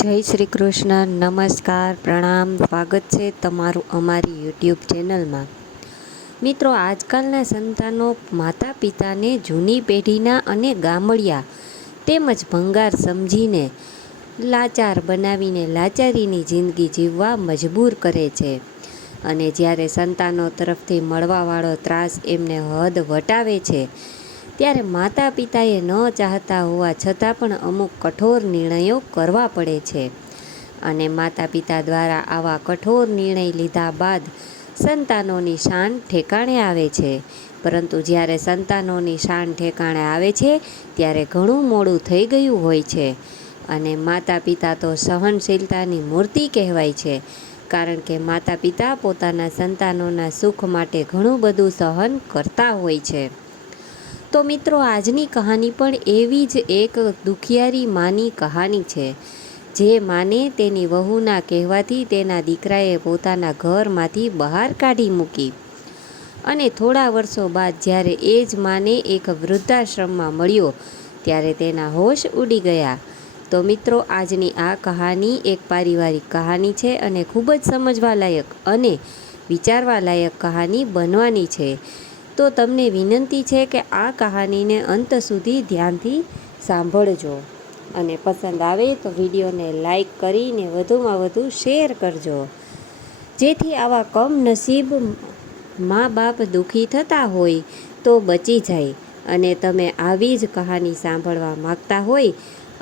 જય શ્રી કૃષ્ણ, નમસ્કાર, પ્રણામ, સ્વાગત છે તમારું અમારી યુટ્યુબ ચેનલમાં. મિત્રો, આજકાલના સંતાનો માતા પિતાને જૂની પેઢીના અને ગામડિયા તેમજ ભંગાર સમજીને લાચાર બનાવીને લાચારીની જિંદગી જીવવા મજબૂર કરે છે. અને જ્યારે સંતાનો તરફથી મળવાવાળો ત્રાસ એમને હદ વટાવે છે, ત્યારે માતા પિતાએ ન ચાહતા હોવા છતાં પણ અમુક કઠોર નિર્ણયો કરવા પડે છે. અને માતા પિતા દ્વારા આવા કઠોર નિર્ણય લીધા બાદ સંતાનોની શાન ઠેકાણે આવે છે. પરંતુ જ્યારે સંતાનોની શાન ઠેકાણે આવે છે ત્યારે ઘણું મોડું થઈ ગયું હોય છે. અને માતા પિતા તો સહનશીલતાની મૂર્તિ કહેવાય છે, કારણ કે માતા પિતા પોતાના સંતાનોના સુખ માટે ઘણું બધું સહન કરતા હોય છે. તો મિત્રો, આજની કહાની પણ એવી જ એક દુખિયારી માની કહાની છે, જે માને તેની વહુના કહેવાથી તેના દીકરાએ પોતાના ઘરમાંથી બહાર કાઢી મૂકી. અને થોડા વર્ષો બાદ જ્યારે એ જ માને એક વૃદ્ધાશ્રમમાં મળ્યો ત્યારે તેના હોશ ઉડી ગયા. તો મિત્રો, આજની આ કહાની એક પારિવારિક કહાની છે અને ખૂબ જ સમજવાલાયક અને વિચારવાલાયક કહાની બનવાની છે. તો તમને વિનંતી છે કે આ કહાનીને અંત સુધી ધ્યાનથી સાંભળજો. અને પસંદ આવે તો વિડીયોને લાઈક કરીને વધુમાં વધુ શેર કરજો, જેથી આવા કમનસીબ મા બાપ દુઃખી થતા હોય તો બચી જાય. અને તમે આવી જ કહાની સાંભળવા માગતા હોય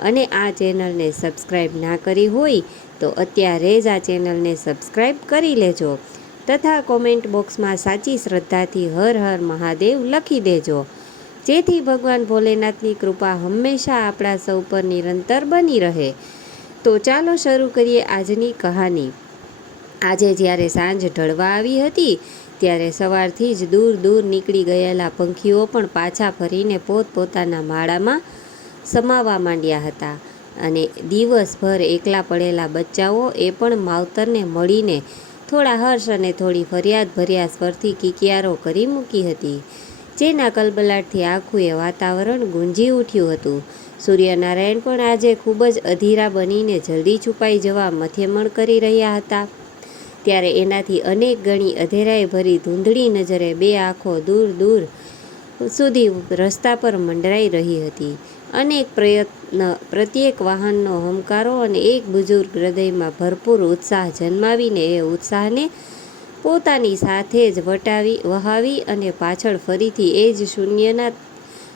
અને આ ચેનલને સબસ્ક્રાઈબ ના કરી હોય તો અત્યારે જ આ ચેનલને સબસ્ક્રાઈબ કરી લેજો, તથા કોમેન્ટ બોક્સમાં સાચી શ્રદ્ધાથી હર હર મહાદેવ લખી દેજો, જેથી ભગવાન ભોલેનાથની કૃપા હંમેશા આપણા સૌ પર નિરંતર બની રહે. તો ચાલો શરૂ કરીએ આજની કહાની. આજે જ્યારે સાંજ ઢળવા આવી હતી ત્યારે સવારથી જ દૂર દૂર નીકળી ગયેલા પંખીઓ પણ પાછા ફરીને પોતપોતાના માળામાં સમાવા માંડ્યા હતા. અને દિવસભર એકલા પડેલા બચ્ચાઓ એ પણ માવતરને મળીને થોડા હર્ષ અને થોડી ફરિયાદ ભર્યા સ્વરથી કિકિયારો કરી મૂકી હતી, જેના કલબલાટથી આખું એ વાતાવરણ ગુંજી ઉઠ્યું હતું. સૂર્યનારાયણ પણ આજે ખૂબ જ અધીરા બનીને જલ્દી છુપાઈ જવા મથ્યમણ કરી રહ્યા હતા. ત્યારે એનાથી અનેક ગણી અધેરાએ ભરી ધૂંધળી નજરે બે આંખો દૂર દૂર સુધી રસ્તા પર મંડરાઈ રહી હતી. અનેક પ્રત્યેક વાહનનો હમકારો અને એક બુજુર્ગ હૃદયમાં ભરપૂર ઉત્સાહ જન્માવીને એ ઉત્સાહને પોતાની સાથે જ વહાવી અને પાછળ ફરીથી એ જ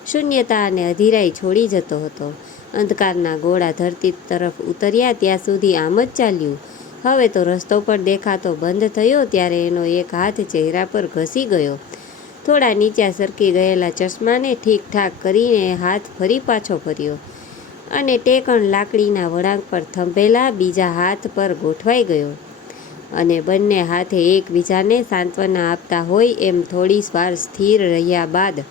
શૂન્યતા અને અધીરાઈ છોડી જતો હતો. અંધકારના ગોળા ધરતી તરફ ઉતર્યા ત્યાં સુધી આમ જ ચાલ્યું. હવે તો રસ્તો પણ દેખાતો બંધ થયો ત્યારે એનો એક હાથ ચહેરા પર ઘસી ગયો. થોડા નીચા સરકી ગયેલા ચશ્માને ઠીકઠાક કરીને હાથ ફરી પાછો ફર્યો અને ટેકણ લાકડીના વળાંક પર થંભેલા બીજા હાથ પર ગોઠવાઈ ગયો. અને બંને હાથે એકબીજાને સાંત્વના આપતા હોય એમ થોડી વાર સ્થિર રહ્યા બાદ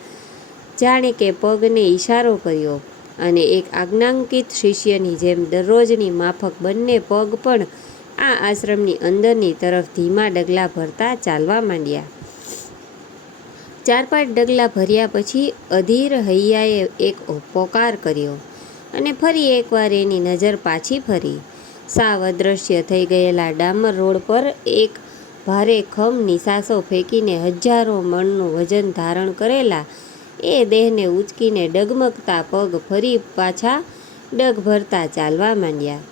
જાણે કે પગને ઈશારો કર્યો અને એક આજ્ઞાંકિત શિષ્યની જેમ દરરોજની માફક બંને પગ પણ આ આશ્રમની અંદરની તરફ ધીમા ડગલા ભરતા ચાલવા માંડ્યા. 4-5 ડગલા ભર્યા પછી અધીર હૈયાએ એક પોકાર કર્યો અને ફરી એકવાર એની નજર પાછી ફરી. સાવ અદૃશ્ય થઈ ગયેલા ડામર રોડ પર એક ભારે ખમ નિસાસો ફેંકીને હજારો મણનું વજન ધારણ કરેલા એ દેહને ઉંચકીને ડગમગતા પગ ફરી પાછા ડગ ભરતા ચાલવા માંડ્યા.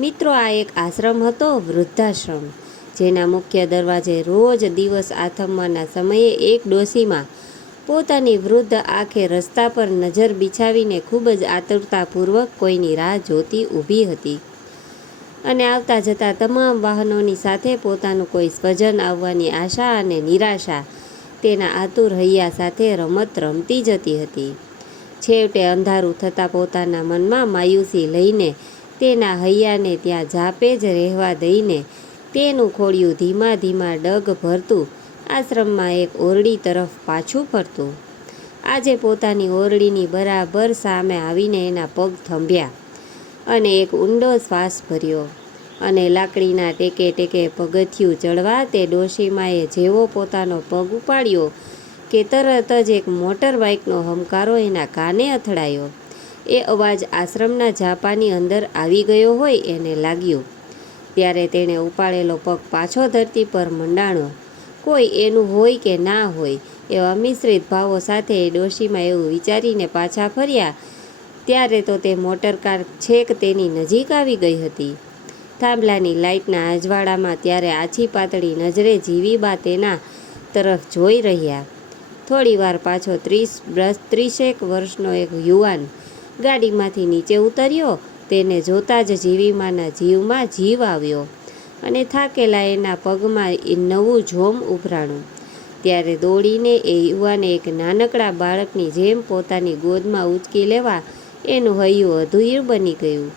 મિત્રો, આ એક આશ્રમ હતો, વૃદ્ધાશ્રમ, જેના મુખ્ય દરવાજે રોજ દિવસ આથમવાના સમયે એક ડોશીમાં પોતાની વૃદ્ધ આંખે રસ્તા પર નજર બિછાવીને ખૂબ જ આતુરતાપૂર્વક કોઈની રાહ જોતી ઊભી હતી. અને આવતા જતા તમામ વાહનોની સાથે પોતાનું કોઈ સ્વજન આવવાની આશા અને નિરાશા તેના આતુર હૈયા સાથે રમત રમતી જતી હતી. છેવટે અંધારું થતાં પોતાના મનમાં માયુસી લઈને તેના હૈયાને ત્યાં ઝાપે જ રહેવા દઈને તેનું ખોળિયું ધીમા ધીમા ડગ ભરતું આશ્રમમાં એક ઓરડી તરફ પાછું ફરતું. આજે પોતાની ઓરડીની બરાબર સામે આવીને એના પગ થંભ્યા અને એક ઊંડો શ્વાસ ભર્યો. અને લાકડીના ટેકે ટેકે પગથિયું ચડવા તે ડોશીમાએ જેવો પોતાનો પગ ઉપાડ્યો કે તરત જ એક મોટર બાઇકનો હમકારો એના કાને અથડાયો. એ અવાજ આશ્રમના ઝાપાની અંદર આવી ગયો હોય એને લાગ્યું. ત્યારે તેણે ઉપાડેલો પગ પાછો ધરતી પર મંડાણો. કોઈ એનું હોય કે ના હોય એવા મિશ્રિત ભાવો સાથે ડોશીમાં એવું વિચારીને પાછા ફર્યા ત્યારે તો તે મોટરકાર છેક તેની નજીક આવી ગઈ હતી. થાંભલાની લાઇટના અજવાળામાં ત્યારે આછી પાતળી નજરે જીવીબા તેના તરફ જોઈ રહ્યા. થોડીવાર પાછો 30-30 વર્ષનો એક યુવાન ગાડીમાંથી નીચે ઉતર્યો. તેને જોતાં જ જીવીમાના જીવમાં જીવ આવ્યો અને થાકેલા એના પગમાં નવું જોમ ઉભરાણું. ત્યારે દોડીને એ યુવાને એક નાનકડા બાળકની જેમ પોતાની ગોદમાં ઉંચકી લેવા એનું હૈયું અધૂરું બની ગયું.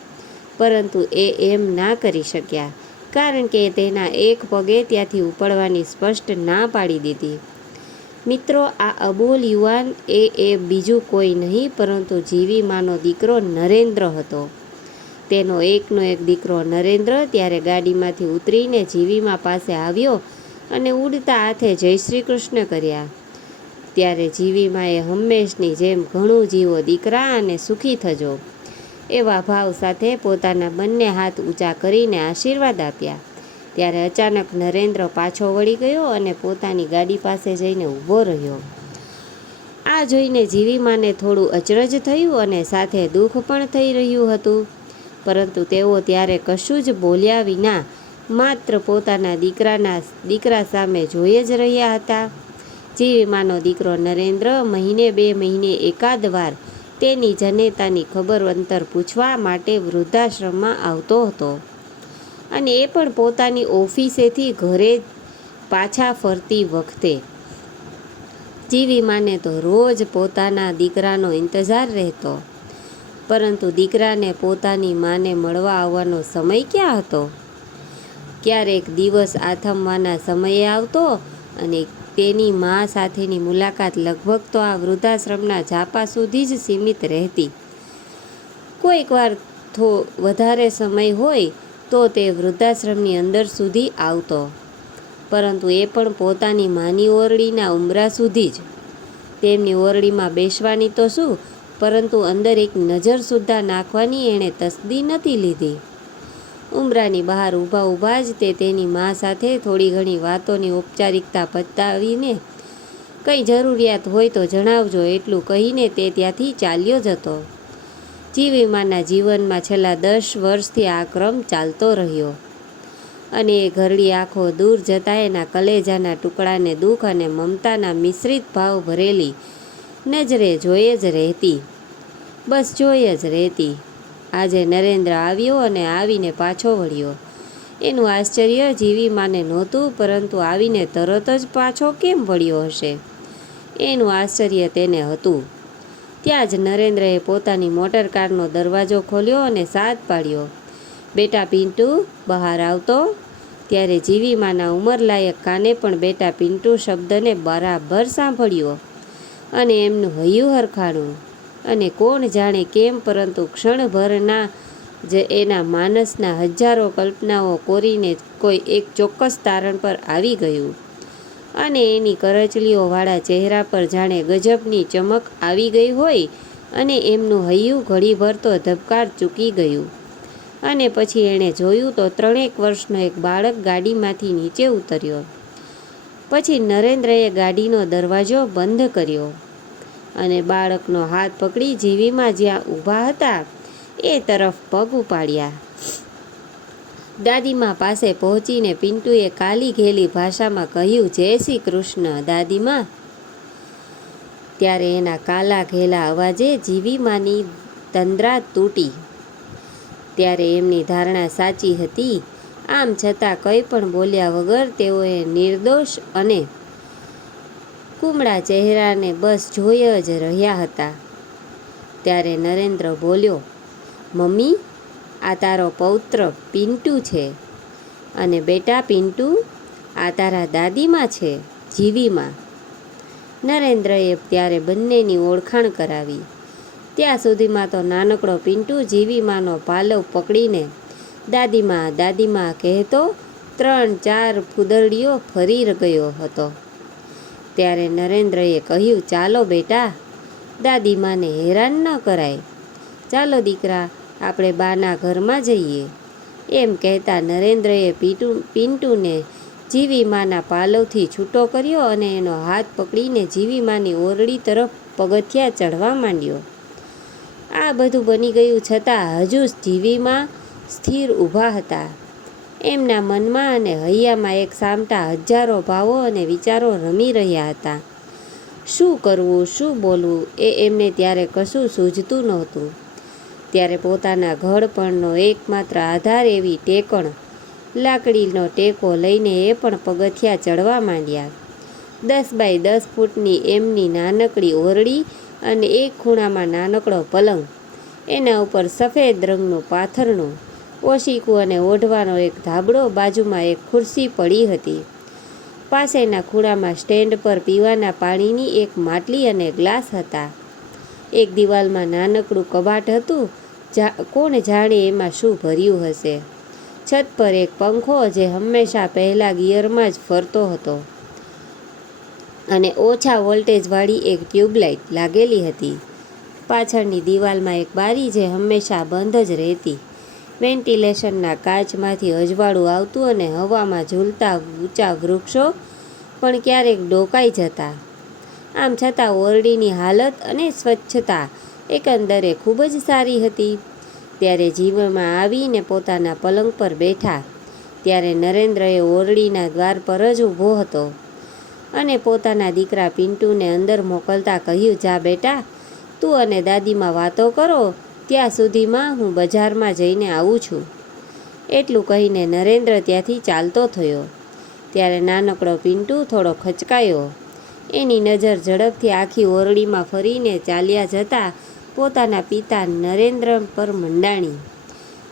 પરંતુ એ એમ ના કરી શક્યા, કારણ કે તેના એક પગે ત્યાંથી ઉપડવાની સ્પષ્ટ ના પાડી દીધી. મિત્રો, આ અબોલ યુવાન એ બીજું કોઈ નહીં પરંતુ જીવીમાનો દીકરો નરેન્દ્ર હતો. તેનો એકનો એક દીકરો નરેન્દ્ર ત્યારે ગાડીમાંથી ઉતરીને જીવીમા પાસે આવ્યો અને ઉડતા હાથે જય શ્રી કૃષ્ણ કર્યા. ત્યારે જીવીમાએ હંમેશની જેમ ઘણું જીવો દીકરા અને સુખી થજો એવા ભાવ સાથે પોતાના બંને હાથ ઊંચા કરીને આશીર્વાદ આપ્યા. ત્યારે અચાનક નરેન્દ્ર પાછો વળી ગયો અને પોતાની ગાડી પાસે જઈને ઊભો રહ્યો. આ જોઈને જીવીમાને થોડું અચરજ થયું અને સાથે દુઃખ પણ થઈ રહ્યું હતું. પરંતુ તેઓ ત્યારે કશું જ બોલ્યા વિના માત્ર પોતાના દીકરા સામે જોઈ જ રહ્યા હતા. જીવીમાનો દીકરો નરેન્દ્ર મહિને 2 મહિને એકાદ વાર તેની જનેતાની ખબર અંતર પૂછવા માટે વૃદ્ધાશ્રમમાં આવતો હતો અને એ પણ પોતાની ઓફિસેથી ઘરે પાછા ફરતી વખતે. જીવીમાને તો રોજ પોતાના દીકરાનો ઇંતજાર રહેતો, પરંતુ દીકરાને પોતાની માને મળવા આવવાનો સમય ક્યાં હતો? ક્યારેક દિવસ આથમવાના સમયે આવતો અને તેની મા સાથેની મુલાકાત લગભગ તો આ વૃદ્ધાશ્રમના ઝાપા સુધી જ સીમિત રહેતી. કોઈક વાર વધારે સમય હોય તો તે વૃદ્ધાશ્રમની અંદર સુધી આવતો, પરંતુ એ પણ પોતાની માની ઓરડીના ઉંબરા સુધી જ. તેમની ઓરડીમાં બેસવાની તો શું, પરંતુ અંદર એક નજર સુદ્ધા નાખવાની એણે તસ્દી નહોતી લીધી. ઉંબરાની બહાર ઊભા જ તે તેની મા સાથે થોડી ઘણી વાતોની ઔપચારિકતા પતાવીને કંઈ જરૂરિયાત હોય તો જણાવજો એટલું કહીને તે ત્યાંથી ચાલ્યો જતો. જીવીમાના જીવનમાં છેલ્લા 10 વર્ષથી આ ક્રમ ચાલતો રહ્યો અને એ ઘરડી આંખો દૂર જતાં એના કલેજાના ટુકડાને દુઃખ અને મમતાના મિશ્રિત ભાવ ભરેલી નજરે જોઈ જ રહેતી, બસ જોઈ જ રહેતી. આજે નરેન્દ્ર આવ્યો અને આવીને પાછો વળ્યો. એનું આશ્ચર્ય જીવીમાને નહોતું, પરંતુ આવીને તરત જ પાછો કેમ વળ્યો હશે એનું આશ્ચર્ય તેને હતું. ત્યાં જ નરેન્દ્રએ પોતાની મોટરકારનો દરવાજો ખોલ્યો અને સાદ પાડ્યો, બેટા પિન્ટુ, બહાર આવતો. ત્યારે જીવીમાના ઉંમરલાયક કાને પણ બેટા પિન્ટુ શબ્દને બરાબર સાંભળ્યો અને એમનું હૈયું હરખાણું. અને કોણ જાણે કેમ, પરંતુ ક્ષણભરના જ એના માનસના હજારો કલ્પનાઓ કોરીને કોઈ એક ચોક્કસ તારણ પર આવી ગયું અને એની કરચલીઓવાળા ચહેરા પર જાણે ગજબની ચમક આવી ગઈ હોય અને એમનું હૈયું ઘડીભર તો ધબકાર ચૂકી ગયું. અને પછી એણે જોયું તો 3 વર્ષનો એક બાળક ગાડીમાંથી નીચે ઉતર્યો. પછી નરેન્દ્રએ ગાડીનો દરવાજો બંધ કર્યો અને બાળકનો હાથ પકડી જીવીમાં જ્યાં ઊભા હતા એ તરફ પગ ઉપાડ્યા. દાદીમા પાસે પહોંચીને પિન્ટુએ કાલી ઘેલી ભાષામાં કહ્યું, જય શ્રી કૃષ્ણ દાદીમા. ત્યારે એના કાલા ઘેલા અવાજે જીવીમાની તંદ્રા તૂટી. ત્યારે એમની ધારણા સાચી હતી. આમ છતાં કંઈ પણ બોલ્યા વગર તેઓએ નિર્દોષ અને કુમળા ચહેરાને બસ જોઈ જ રહ્યા હતા. ત્યારે નરેન્દ્ર બોલ્યો, મમ્મી, આ તારો પૌત્ર પિન્ટુ છે અને બેટા પિન્ટુ, આ તારા દાદીમા છે, જીવીમા. નરેન્દ્રએ ત્યારે બંનેની ઓળખાણ કરાવી. ત્યાં સુધીમાં તો નાનકડો પિન્ટુ જીવીમાનો પાલવ પકડીને દાદીમા દાદીમા કહેતો 3-4 ફૂદરડીઓ ફરી ગયો હતો. ત્યારે નરેન્દ્રએ કહ્યું, ચાલો બેટા, દાદીમાને હેરાન ન કરાય. ચાલો દીકરા, આપણે બાના ઘરમાં જઈએ. એમ કહેતા નરેન્દ્રએ પિન્ટુને જીવી માના પાલવથી છૂટો કર્યો અને એનો હાથ પકડીને જીવી માની ઓરડી તરફ પગથિયાં ચઢવા માંડ્યો. આ બધું બની ગયું છતાં હજુ જીવીમાં સ્થિર ઊભા હતા. એમના મનમાં અને હૈયામાં એક સામટા હજારો ભાવો અને વિચારો રમી રહ્યા હતા. શું કરવું, શું બોલવું એ એમને ત્યારે કશું સૂઝતું નહોતું. ત્યારે પોતાના ઘડપણનો એકમાત્ર આધાર એવી ટેકણ, લાકડીનો ટેકો લઈને એ પણ પગથિયાં ચડવા માંડ્યા. 10 બાય 10 ફૂટની એમની નાનકડી ઓરડી અને એક ખૂણામાં નાનકડો પલંગ, એના ઉપર સફેદ રંગનું પાથરણું, ઓશીકું અને ઓઢવાનો એક ધાબળો, બાજુમાં એક ખુરશી પડી હતી. પાસેના ખૂણામાં સ્ટેન્ડ પર પીવાના પાણીની એક માટલી અને ગ્લાસ હતા. એક દિવાલમાં નાનકડું કબાટ હતું. કોણ જાણે એમાં શું ભર્યું હશે. છત પર એક પંખો જે હંમેશા પહેલા ગિયરમાં જ ફરતો હતો અને ઓછા વોલ્ટેજવાળી એક ટ્યુબલાઇટ લાગેલી હતી. પાછળની દિવાલમાં એક બારી જે હંમેશા બંધ જ રહેતી. વેન્ટિલેશનના કાચમાંથી અજવાળું આવતું અને હવામાં ઝૂલતા ઊંચા વૃક્ષો પણ ક્યારેક ડોકાઈ જતા. આમ છતાં ઓરડીની હાલત અને સ્વચ્છતા એકંદરે ખૂબ જ સારી હતી. ત્યારે જીવમાં આવીને પોતાના પલંગ પર બેઠા ત્યારે નરેન્દ્રએ ઓરડીના દ્વાર પર જ ઊભો હતો અને પોતાના દીકરા પિન્ટુને અંદર મોકલતા કહ્યું, જા બેટા, તું અને દાદીમાં વાતો કરો, ત્યાં સુધીમાં હું બજારમાં જઈને આવું છું. એટલું કહીને નરેન્દ્ર ત્યાંથી ચાલતો થયો. ત્યારે નાનકડો પિન્ટુ થોડો ખચકાયો. એની નજર ઝડપથી આખી ઓરડીમાં ફરીને ચાલ્યા જતા પોતાના પિતા નરેન્દ્ર પર મંડાણી.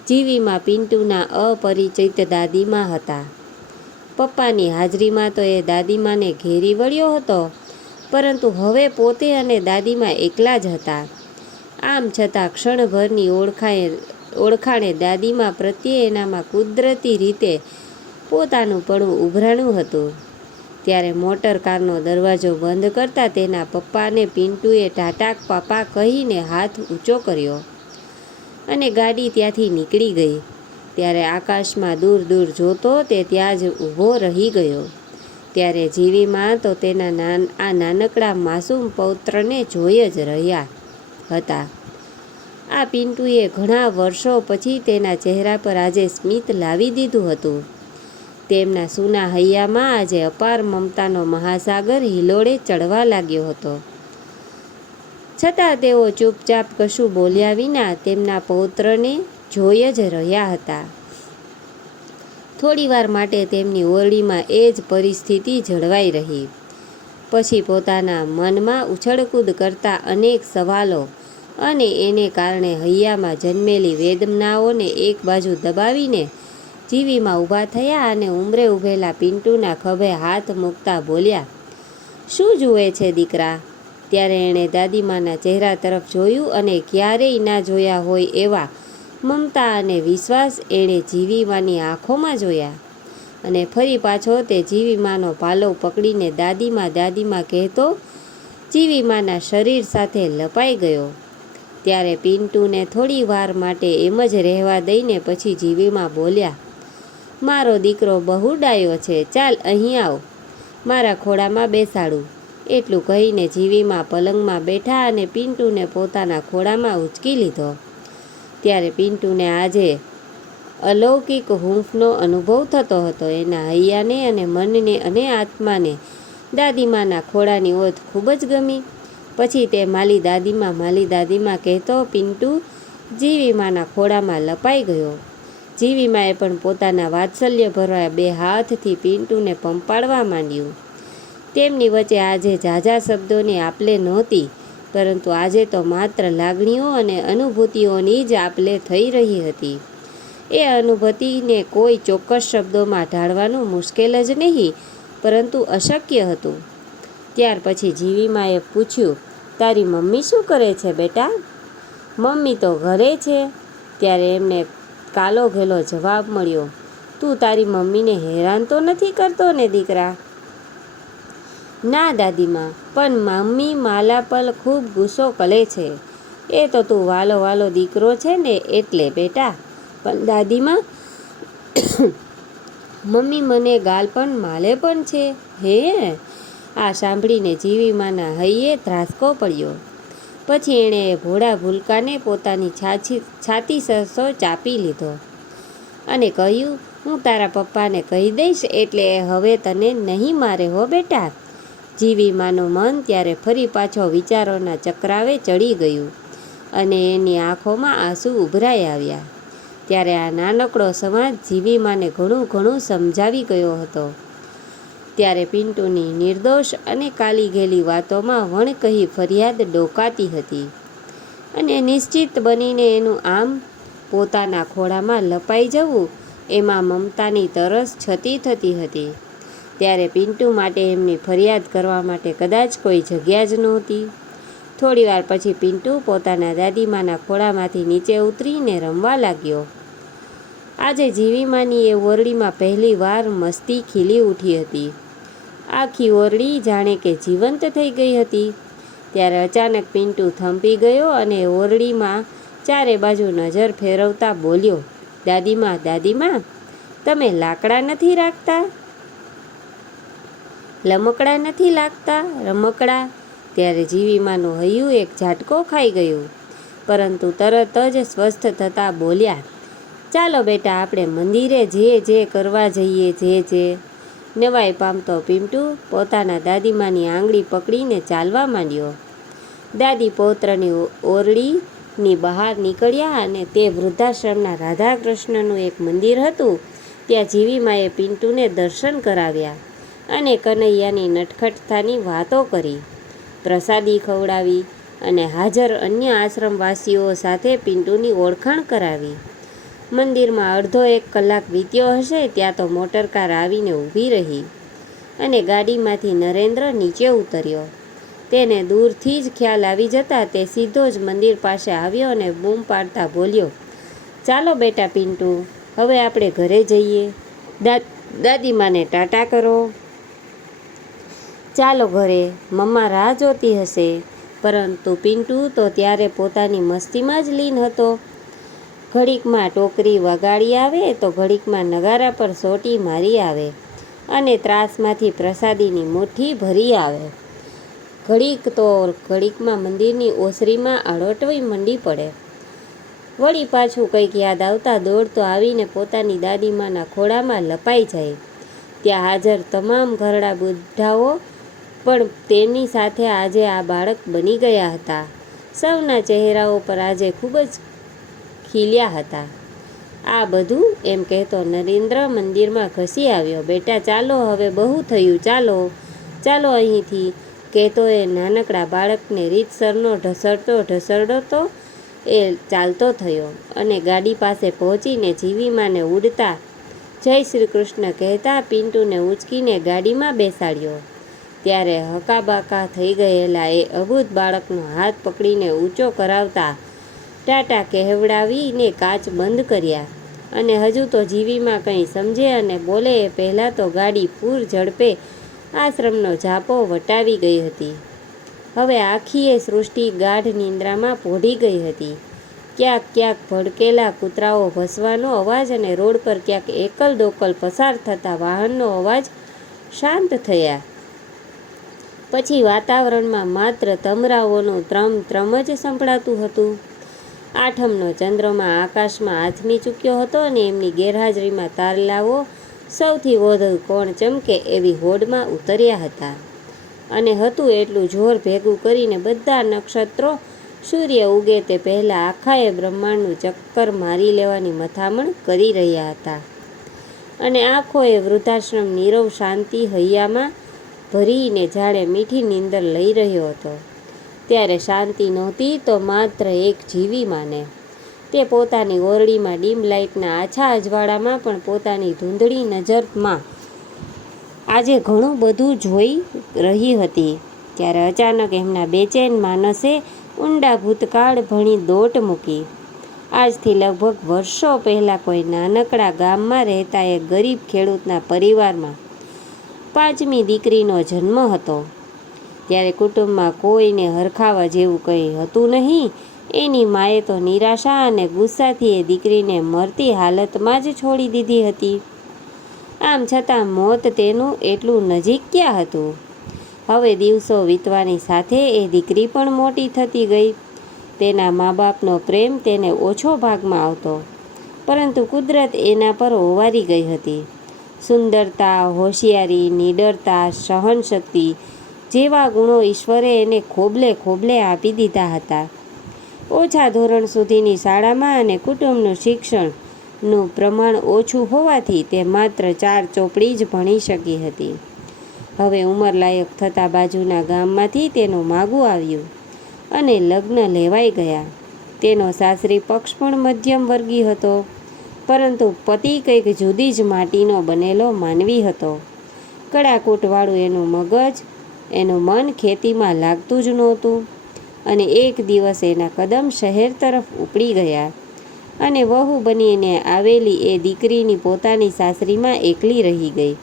જીવીમાં પિન્ટુના અપરિચિત દાદીમા હતા. પપ્પાની હાજરીમાં તો એ દાદીમાને ઘેરી વળ્યો હતો, પરંતુ હવે પોતે અને દાદીમા એકલા જ હતા. આમ છતાં ક્ષણભરની ઓળખાણે દાદીમા પ્રત્યે એનામાં કુદરતી રીતે પોતાનું પડવું ઉભરાણું હતું. ત્યારે મોટર કારનો દરવાજો બંધ કરતાં તેના પપ્પાને પિન્ટુએ ટાટા પાપા કહીને હાથ ઊંચો કર્યો અને ગાડી ત્યાંથી નીકળી ગઈ. ત્યારે આકાશમાં દૂર દૂર જોતો તે ત્યાં જ ઊભો રહી ગયો. ત્યારે જીવીમાં તો તેના આ નાનકડા માસૂમ પૌત્રને જોઈ જ રહ્યા હતા. આ પિન્ટુએ ઘણા વર્ષો પછી તેના ચહેરા પર આજે સ્મિત લાવી દીધું હતું. તેમના સૂના હૈયામાં આજે અપાર મમતાનો મહાસાગર હિલોળે ચડવા લાગ્યો હતો. છતાં તેઓ ચૂપચાપ કશું બોલ્યા વિના તેમના પૌત્રને જોઈ જ રહ્યા હતા. થોડીવાર માટે તેમની ઓરડીમાં એ જ પરિસ્થિતિ જળવાઈ રહી. પછી પોતાના મનમાં ઉછળકૂદ કરતા અનેક સવાલો અને એને કારણે હૈયામાં જન્મેલી વેદનાઓને એક બાજુ દબાવીને જીવીમાં ઊભા થયા અને ઉંબરે ઊભેલા પિન્ટુના ખભે હાથ મૂકતા બોલ્યા, શું જુએ છે દીકરા? ત્યારે એણે દાદીમાના ચહેરા તરફ જોયું અને ક્યારેય ના જોયા હોય એવા મમતા અને વિશ્વાસ એણે જીવીમાની આંખોમાં જોયા. અને ફરી પાછો તે જીવીમાનો પાલવ પકડીને દાદીમા કહેતો જીવીમાના શરીર સાથે લપાઈ ગયો. ત્યારે પિન્ટુને થોડી વાર માટે એમ જ રહેવા દઈને પછી જીવીમાં બોલ્યા, મારો દીકરો બહુ ડાયો છે, ચાલ અહીં આવ, મારા ખોળામાં બેસાડું. એટલું કહીને જીવીમાં પલંગમાં બેઠા અને પિન્ટુને પોતાના ખોળામાં ઉંચકી લીધો. ત્યારે પિન્ટુને આજે અલૌકિક હૂંફનો અનુભવ થતો હતો. એના હૈયાને અને મનને અને આત્માને દાદીમાના ખોળાની ઓથ ખૂબ જ ગમી. પછી તે માલી દાદીમા કહેતો પિન્ટુ જીવીમાના ખોળામાં લપાઈ ગયો. જીવીમાએ પણ પોતાના વાત્સલ્ય ભરવા 2 હાથથી પિન્ટુને પંપાળવા માંડ્યું. તેમની વચ્ચે આજે ઝાઝા શબ્દોની આપલે નહોતી, પરંતુ આજે તો માત્ર લાગણીઓ અને અનુભૂતિઓની જ આપલે થઈ રહી હતી. એ અનુભૂતિને કોઈ ચોક્કસ શબ્દોમાં ઢાળવાનું મુશ્કેલ જ નહીં, પરંતુ અશક્ય હતું. ત્યાર પછી જીવીમાએ પૂછ્યું, તારી મમ્મી શું કરે છે બેટા? મમ્મી તો ઘરે છે. ત્યારે એમને કાલો ઘેલો જવાબ મળ્યો, તું તારી મમ્મીને હેરાન તો નથી કરતો ને દીકરા? ના દાદીમા, પણ મમ્મી માલા પર ખૂબ ગુસ્સો કરે છે. એ તો તું વાલો વાલો દીકરો છે ને એટલે બેટા. પણ દાદીમાં, મમ્મી મને ગાલ પણ માલે પણ છે. હે? આ સાંભળીને જીવીમાના હૈયે ધ્રાસકો પડ્યો. પછી એણે ભોળા ભૂલકાને પોતાની છાતી સરસો ચાપી લીધો અને કહ્યું, હું તારા પપ્પાને કહી દઈશ એટલે હવે તને નહીં મારે હો બેટા. જીવીમાનું મન ત્યારે ફરી પાછો વિચારોના ચક્રાવે ચડી ગયું અને એની આંખોમાં આંસુ ઉભરાઈ આવ્યા. ત્યારે આ નાનકડો સમાજ જીવીમાને ઘણું સમજાવી ગયો હતો. ત્યારે પિન્ટુની નિર્દોષ અને કાલી ગયેલી વાતોમાં વણકહી ફરિયાદ ડોકાતી હતી અને નિશ્ચિત બનીને એનું આમ પોતાના ખોળામાં લપાઈ જવું એમાં મમતાની તરસ છતી થતી હતી. ત્યારે પિન્ટુ માટે એમની ફરિયાદ કરવા માટે કદાચ કોઈ જગ્યા જ નહોતી. થોડીવાર પછી પિન્ટુ પોતાના દાદીમાના ખોળામાંથી નીચે ઉતરીને રમવા લાગ્યો. આજે જીવીમાની એ ઓરડીમાં પહેલી વાર મસ્તી ખીલી ઉઠી હતી. આખી ઓરડી જાણે કે જીવંત થઈ ગઈ હતી. ત્યારે અચાનક પિન્ટુ થંભી ગયો અને ઓરડીમાં ચારે બાજુ નજર ફેરવતા બોલ્યો, દાદીમા, દાદીમા, તમે લાકડા નથી રાખતા? લમકડા નથી લાગતા? રમકડા? ત્યારે જીવીમાનું હૈયું એક ઝાટકો ખાઈ ગયું, પરંતુ તરત જ સ્વસ્થ થતાં બોલ્યા, ચાલો બેટા, આપણે મંદિરે જે કરવા જઈએ. જે નવાઈ પામતો પિન્ટુ પોતાના દાદીમાની આંગળી પકડીને ચાલવા માંડ્યો. દાદી પૌત્રની ઓરડીની બહાર નીકળ્યા અને તે વૃદ્ધાશ્રમના રાધા કૃષ્ણનું એક મંદિર હતું ત્યાં જીવીમાએ પિન્ટુને દર્શન કરાવ્યા અને કનૈયાની નટખટતાની વાતો કરી, પ્રસાદી ખવડાવી અને હાજર અન્ય આશ્રમવાસીઓ સાથે પિન્ટુની ઓળખાણ કરાવી. મંદિરમાં અડધો 1 કલાક વીત્યો હશે ત્યાં તો મોટરકાર આવીને ઊભી રહી અને ગાડીમાંથી નરેન્દ્ર નીચે ઉતર્યો. તેને દૂરથી જ ખ્યાલ આવી જતાં તે સીધો જ મંદિર પાસે આવ્યો અને બૂમ પાડતા બોલ્યો, ચાલો બેટા પિન્ટુ, હવે આપણે ઘરે જઈએ. દાદીમાને ટાટા કરો. ચાલો ઘરે, મમ્મા રાહ જોતી હશે. પરંતુ પિન્ટુ તો ત્યારે પોતાની મસ્તીમાં જ લીન હતો. ઘડીકમાં ટોકરી વગાડી આવે તો ઘડીકમાં નગારા પર સોટી મારી આવે અને ત્રાસમાંથી પ્રસાદીની મુઠ્ઠી ભરી આવે. ઘડીકમાં મંદિરની ઓસરીમાં આળોટવી મંડી પડે. વળી પાછું કંઈક યાદ આવતા દોડતો આવીને પોતાની દાદીમાના ખોળામાં લપાઈ જાય. ત્યાં હાજર તમામ ઘરડા બુઢાઓ પણ તેની સાથે આજે આ બાળક બની ગયા હતા. સૌના ચહેરાઓ પર આજે ખૂબ જ ખીલ્યા હતા. આ બધું એમ કહેતો નરેન્દ્ર મંદિરમાં ઘસી આવ્યો. બેટા ચાલો, હવે બહુ થયું, ચાલો અહીંથી, કહેતો એ નાનકડા બાળકને રીતસરનો ઢસડતો એ ચાલતો થયો અને ગાડી પાસે પહોંચીને જીવીમાને ઉડતા જય શ્રી કૃષ્ણ કહેતા પિન્ટુને ઉંચકીને ગાડીમાં બેસાડ્યો. ત્યારે હકાબાકા થઈ ગયેલા એ અબૂધ બાળકનો હાથ પકડીને ઊંચો કરાવતા ટાટા કહેવડાવીને કાચ બંધ કર્યા અને હજુ તો જીવીમાં કંઈ સમજે અને બોલે એ પહેલાં તો ગાડી પૂર ઝડપે આશ્રમનો ઝાપો વટાવી ગઈ હતી. હવે આખીએ સૃષ્ટિ ગાઢ નિંદ્રામાં પોઢી ગઈ હતી. ક્યાંક ભડકેલા કૂતરાઓ ભસવાનો અવાજ અને રોડ પર ક્યાંક એકલ દોકલ પસાર થતા વાહનનો અવાજ શાંત થયા. પછી વાતાવરણમાં માત્ર તમરાઓનું ત્રમ જ સંભળાતું હતું. આઠમનો ચંદ્રમા આકાશમાં આથમી ચૂક્યો હતો અને એમની ગેરહાજરીમાં તારલાઓ સૌથી વધુ કોણ ચમકે એવી હોડમાં ઉતર્યા હતા અને હતું એટલું જોર ભેગું કરીને બધા નક્ષત્રો સૂર્ય ઉગે તે પહેલાં આખાએ બ્રહ્માંડનું ચક્કર મારી લેવાની મથામણ કરી રહ્યા હતા અને આખોએ વૃદ્ધાશ્રમ નીરવ શાંતિ હૈયામાં ભરીને જાણે મીઠી નીંદર લઈ રહ્યો હતો. ત્યારે શાંતિ નહોતી તો માત્ર એક જીવીમાને. તે પોતાની ઓરડીમાં ડીમ લાઇટના આછા અજવાળામાં પણ પોતાની ધૂંધળી નજરમાં આજે ઘણું બધું જોઈ રહી હતી. ત્યારે અચાનક એમના બેચેન માનસે ઊંડા ભૂતકાળ ભણી દોટ મૂકી. આજથી લગભગ વર્ષો પહેલાં કોઈ નાનકડા ગામમાં રહેતા એક ગરીબ ખેડૂતના પરિવારમાં 5મી દીકરીનો જન્મ હતો. ત્યારે કુટુંબમાં કોઈને હરખાવા જેવું કંઈ હતું નહીં એની માએ તો નિરાશા અને ગુસ્સાથી એ દીકરીને મરતી હાલતમાં જ છોડી દીધી હતી. આમ છતાં મોત તેનું એટલું નજીક ક્યાં હતું? હવે દિવસો વીતવાની સાથે એ દીકરી પણ મોટી થતી ગઈ. તેના મા બાપનો પ્રેમ તેને ઓછો ભાગમાં આવતો, પરંતુ કુદરત એના પર ઓવારી ગઈ હતી. સુંદરતા, હોશિયારી, નીડરતા, સહનશક્તિ જેવા ગુણો ઈશ્વરે એને ખોબલે ખોબલે આપી દીધા હતા. ઓછા ધોરણ સુધીની શાળામાં અને કુટુંબનું શિક્ષણનું પ્રમાણ ઓછું હોવાથી તે માત્ર 4 ચોપડી જ ભણી શકી હતી. હવે ઉંમરલાયક થતાં બાજુના ગામમાંથી તેનું માગું આવ્યું અને લગ્ન લેવાઈ ગયા. તેનો સાસરી પક્ષ પણ મધ્યમ વર્ગી હતો, પરંતુ પતિ કંઈક જુદી જ માટીનો બનેલો માનવી હતો. કડાકૂટવાળું એનું મગજ, એનું મન ખેતીમાં લાગતું જ નહોતું. અને એક દિવસ એના કદમ શહેર તરફ ઉપડી ગયા અને વહુ બનીને આવેલી એ દીકરીની પોતાની સાસરીમાં એકલી રહી ગઈ.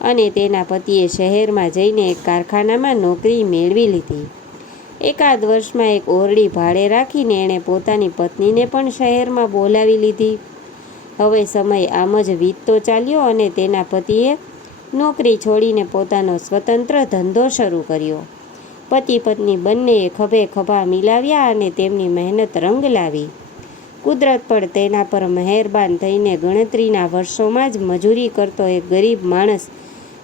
અને તેના પતિએ શહેરમાં જઈને એક કારખાનામાં નોકરી મેળવી લીધી. એકાદ વર્ષમાં એક ઓરડી ભાડે રાખીને એણે પોતાની પત્નીને પણ શહેરમાં બોલાવી લીધી. હવે સમય આમ જ વીતતો ચાલ્યો અને તેના પતિએ નોકરી છોડીને પોતાનો સ્વતંત્ર ધંધો શરૂ કર્યો. પતિ પત્ની બંનેએ ખભે ખભા મિલાવ્યા અને તેમની મહેનત રંગ લાવી. કુદરત પણ તેના પર મહેરબાન થઈને ગણતરીના વર્ષોમાં જ મજૂરી કરતો એક ગરીબ માણસ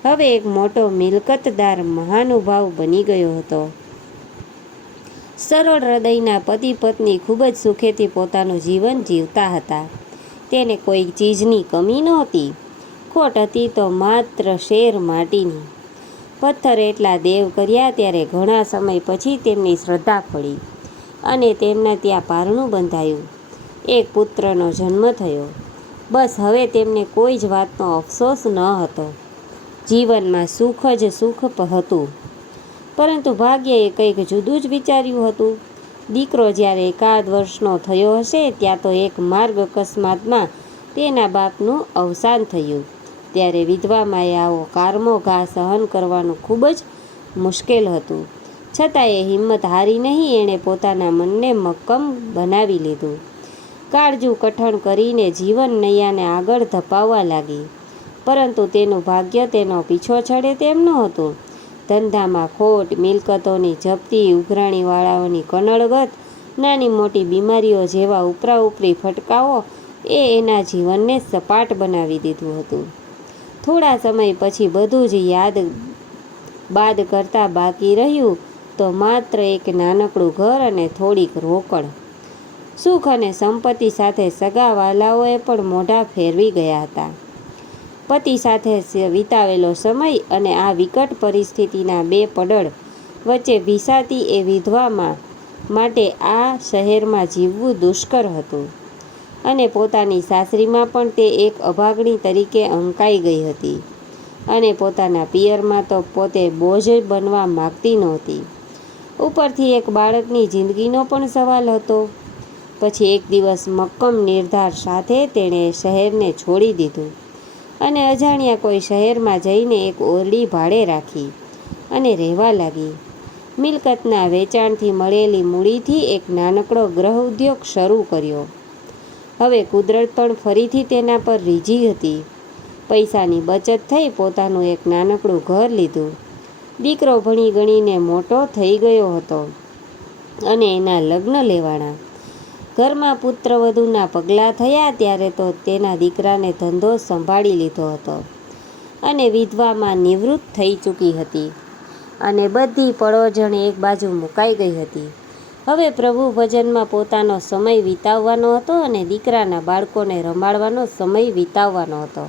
હવે એક મોટો મિલકતદાર મહાનુભાવ બની ગયો હતો. સરળ હૃદયના પતિ પત્ની ખૂબ જ સુખેથી પોતાનું જીવન જીવતા હતા. તેને કોઈ ચીજની કમી નહોતી. ખોટ હતી તો માત્ર શેર માટીની. પથ્થર એટલા દેવ કર્યા ત્યારે ઘણા સમય પછી તેમની શ્રદ્ધા ફળી અને તેમના ત્યાં પારણું બંધાયું. એક પુત્રનો જન્મ થયો. બસ હવે તેમને કોઈ જ વાતનો અફસોસ ન હતો. જીવનમાં સુખ જ સુખ હતું. પરંતુ ભાગ્યએ કંઈક જુદું જ વિચાર્યું હતું. દીકરો જ્યારે એકાદ વર્ષનો થયો હશે ત્યાં તો એક માર્ગ અકસ્માતમાં તેના બાપનું અવસાન થયું. ત્યારે વિધવા માએ આવો કારમો ઘા સહન કરવાનું ખૂબ જ મુશ્કેલ હતું. છતાં એ હિંમત હારી નહીં. એણે પોતાના મનને મક્કમ બનાવી લીધું. કાળજું કઠણ કરીને જીવન નૈયાને આગળ ધપાવવા લાગી. પરંતુ તેનું ભાગ્ય તેનો પીછો છડે તેમ નહોતું. ધંધામાં ખોટ, મિલકતોની જપ્તી, ઉઘરાણીવાળાઓની કનડગત, નાની મોટી બીમારીઓ જેવા ઉપરા-ઉપરી ફટકાઓ એ એના જીવનને સપાટ બનાવી દીધું હતું. થોડા સમય પછી બધું જ યાદ બાદ કરતાં બાકી રહ્યું તો માત્ર એક નાનકડું ઘર અને થોડીક રોકડ. સુખ અને સંપત્તિ સાથે સગા વહાલાઓએ પણ મોઢા ફેરવી ગયા હતા. પતિ સાથે વિતાવેલો સમય અને આ વિકટ પરિસ્થિતિના બે પડળ વચ્ચે ભીસાતી એ વિધવા માટે આ શહેરમાં જીવવું દુષ્કર હતું. અને પોતાની સાસરીમાં પણ તે એક અભાગણી તરીકે અંકાઈ ગઈ હતી. અને પોતાના પિયરમાં તો પોતે બોજ બનવા માગતી નહોતી. ઉપરથી એક બાળકની જિંદગીનો પણ સવાલ હતો. પછી એક દિવસ મક્કમ નિર્ધાર સાથે તેણે શહેરને છોડી દીધું અને અજાણ્યા કોઈ શહેરમાં જઈને એક ઓરડી ભાડે રાખી અને રહેવા લાગી. મિલકતના વેચાણથી મળેલી મૂડીથી એક નાનકડો ગૃહ ઉદ્યોગ શરૂ કર્યો. હવે કુદરત પણ ફરીથી તેના પર રીઝી હતી. પૈસાની બચત થઈ પોતાનું એક નાનકડું ઘર લીધું. દીકરો ભણી ગણીને મોટો થઈ ગયો હતો અને એના લગ્ન લેવાના. ઘરમાં પુત્રવધૂના પગલાં થયા ત્યારે તો તેના દીકરાને ધંધો સંભાળી લીધો હતો અને વિધવામાં નિવૃત્ત થઈ ચૂકી હતી અને બધી પળોજણ એક બાજુ મુકાઈ ગઈ હતી. હવે પ્રભુ ભજનમાં પોતાનો સમય વિતાવવાનો હતો અને દીકરાના બાળકોને રમાડવાનો સમય વિતાવવાનો હતો.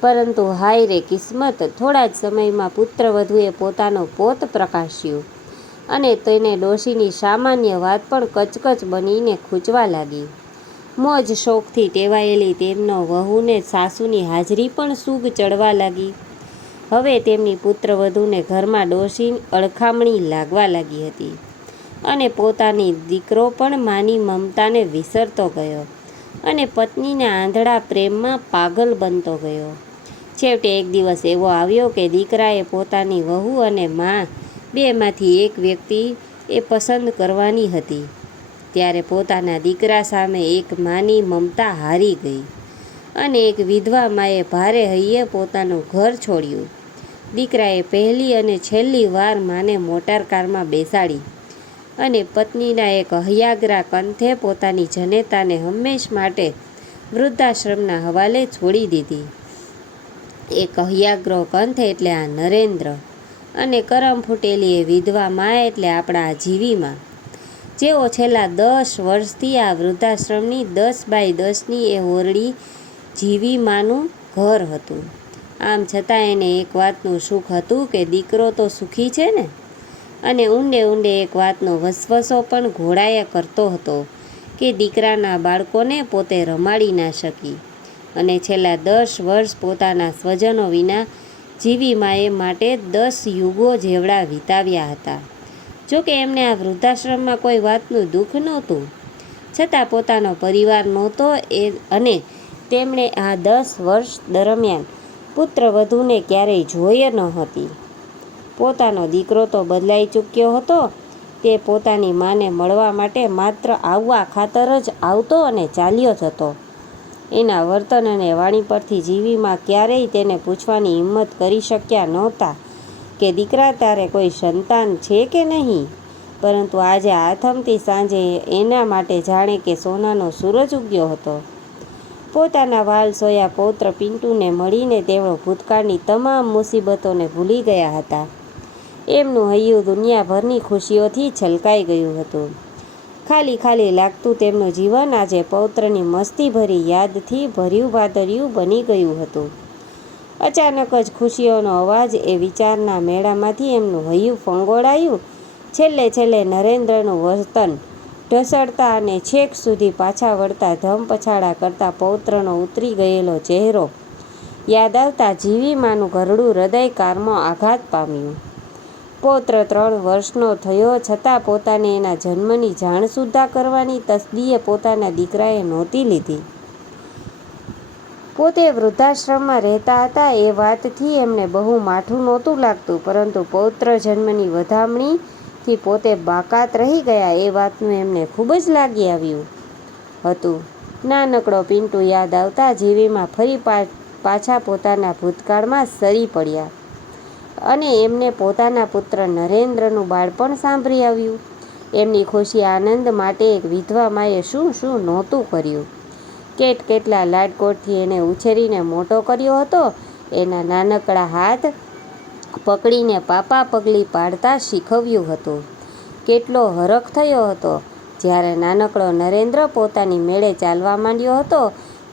પરંતુ હાય રે કિસ્મત! થોડા જ સમયમાં પુત્રવધૂએ પોતાનો પોત પ્રકાશ્યું અને તેને ડોશીની સામાન્ય વાત પણ કચકચ બનીને ખૂંચવા લાગી. મોજ શોખથી ટેવાયેલી તેમનો વહુને સાસુની હાજરી પણ સૂગ ચડવા લાગી. હવે તેમની પુત્રવધૂને ઘરમાં ડોશી અળખામણી લાગવા લાગી હતી અને પોતાની દીકરો પણ માની મમતાને વિસરતો ગયો અને પત્નીના આંધળા પ્રેમમાં પાગલ બનતો ગયો. છેવટે એક દિવસ એવો આવ્યો કે દીકરાએ પોતાની વહુ અને મા બેમાંથી એક વ્યક્તિ એ પસંદ કરવાની હતી. ત્યારે પોતાના દીકરા સામે એક માની મમતા હારી ગઈ અને એક વિધવા માએ ભારે હૈયે પોતાનું ઘર છોડ્યું. દીકરાએ પહેલી અને છેલ્લી વાર માને મોટરકારમાં બેસાડી અને પત્નીના એક હૈયાગ્રા કંથે પોતાની જનેતાને હંમેશ માટે વૃદ્ધાશ્રમના હવાલે છોડી દીધી. એક હૈયાગ્રો કંથ એટલે આ નરેન્દ્ર અને કરમ ફૂટેલી એ વિધવા મા એટલે આપણા જીવીમાં, જેઓ છેલ્લા 10 વર્ષથી આ વૃદ્ધાશ્રમની 10x10ની એ ઓરડી જીવી માનું ઘર હતું. આમ છતાં એને એક વાતનું સુખ હતું કે દીકરો તો સુખી છે ને, અને ઊંડે ઊંડે એક વાતનો વસવસો પણ ઘોળાયા કરતો હતો કે દીકરાના બાળકોને પોતે રમાડી ના શકી અને છેલ્લા 10 વર્ષ પોતાના સ્વજનો વિના જીવી માએ માટે 10 યુગો જેવડા વિતાવ્યા હતા. જોકે એમને આ વૃદ્ધાશ્રમમાં કોઈ વાતનું દુઃખ નહોતું, છતાં પોતાનો પરિવાર નહોતો અને તેમણે આ 10 વર્ષ દરમિયાન પુત્રવધૂને ક્યારેય જોઈ ન હતી. પોતાનો દીકરો તો બદલાઈ ચૂક્યો હતો. તે પોતાની માને મળવા માટે માત્ર આવવા ખાતર જ આવતો અને ચાલ્યો જતો. એના વર્તન અને વાણી પરથી જીવીમાં ક્યારેય તેને પૂછવાની હિંમત કરી શક્યા નહોતા કે દીકરા તારે કોઈ સંતાન છે કે નહીં, પરંતુ આજે આથમતી સાંજે એના માટે જાણે કે સોનાનો સૂરજ ઉગ્યો હતો. પોતાના વાલ સોયા પૌત્ર પિન્ટુને મળીને તેઓ ભૂતકાળની તમામ મુસીબતોને ભૂલી ગયા હતા. એમનું હૈયું દુનિયાભરની ખુશીઓથી છલકાઈ ગયું હતું. ખાલી ખાલી લાગતું તેમનું જીવન આજે પૌત્રની મસ્તીભરી યાદથી ભર્યું ભાદર્યું બની ગયું હતું. અચાનક જ ખુશીઓનો અવાજ એ વિચારના મેળામાંથી એમનું હૈયું ફંગોળાયું. છેલ્લે નરેન્દ્રનું વર્તન ઢસડતા અને છેક સુધી પાછા વળતા ધમપછાડા કરતા પૌત્રનો ઉતરી ગયેલો ચહેરો યાદ આવતા જીવી માનું ઘરડું હૃદય કારમાં આઘાત પામ્યું. પૌત્ર 3 વર્ષનો થયો છતાં પોતાને એના જન્મની જાણ સુદ્ધા કરવાની તસ્દીએ પોતાના દીકરાએ નહોતી લીધી. પોતે વૃદ્ધાશ્રમમાં રહેતા હતા એ વાતથી એમને બહુ માઠું નહોતું લાગતું, પરંતુ પૌત્ર જન્મની વધામણીથી પોતે બાકાત રહી ગયા એ વાતનું એમને ખૂબ જ લાગી આવ્યું હતું. નાનકડો પિન્ટુ યાદ આવતા જીવીમાં ફરી પાછા પોતાના ભૂતકાળમાં સરી પડ્યા અને એમને પોતાના પુત્ર નરેન્દ્રનું બાળપણ સાંભળી આવ્યું. એમની ખુશી આનંદ માટે એક વિધવા માએ શું શું નહોતું કર્યું. કેટલા લાડકોડથી એને ઉછેરીને મોટો કર્યો હતો. એના નાનકડા હાથ પકડીને પાપા પગલી પાડતા શીખવ્યું હતું. કેટલો હરખ થયો હતો જ્યારે નાનકડો નરેન્દ્ર પોતાની મેળે ચાલવા માંડ્યો હતો.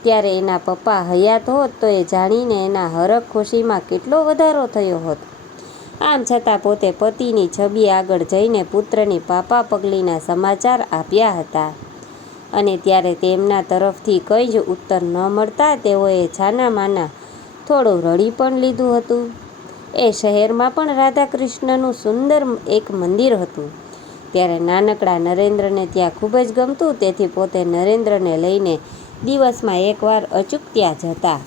ત્યારે એના પપ્પા હયાત હોત તો એ જાણીને એના હરખ ખુશીમાં કેટલો વધારો થયો હોત. આમ છતાં પોતે પતિની છબી આગળ જઈને પુત્રની પાપા પગલીના સમાચાર આપ્યા હતા અને ત્યારે તેમના તરફથી કંઈ જ ઉત્તર ન મળતા તેઓએ છાનામાના થોડું રડી પણ લીધું હતું. એ શહેરમાં પણ રાધા કૃષ્ણનું સુંદર એક મંદિર હતું. ત્યારે નાનકડા નરેન્દ્રને ત્યાં ખૂબ જ ગમતું, તેથી પોતે નરેન્દ્રને લઈને દિવસમાં એકવાર અચૂક ત્યાં જતા.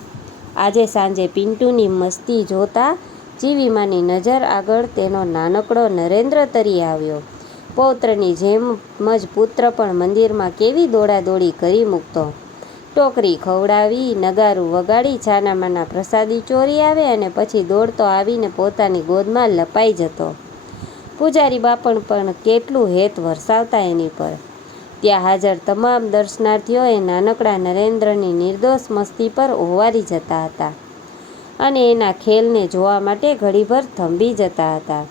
આજે સાંજે પિન્ટુની મસ્તી જોતા જીવીમાની નજર આગળ તેનો નાનકડો નરેન્દ્ર તરી આવ્યો. પૌત્રની જેમ જ પુત્ર પણ મંદિરમાં કેવી દોડાદોડી કરી મૂકતો. ટોકરી ખવડાવી, નગારું વગાડી છાનામાના પ્રસાદી ચોરી આવે અને પછી દોડતો આવીને પોતાની ગોદમાં લપાઈ જતો. પૂજારી બાપણ પણ કેટલું હેત વરસાવતા એની પર. ત્યાં હાજર તમામ દર્શનાર્થીઓ એ નાનકડા નરેન્દ્રની નિર્દોષ મસ્તી પર ઓવારી જતા હતા અને એના ખેલને જોવા માટે ઘડીભર થંભી જતા હતા.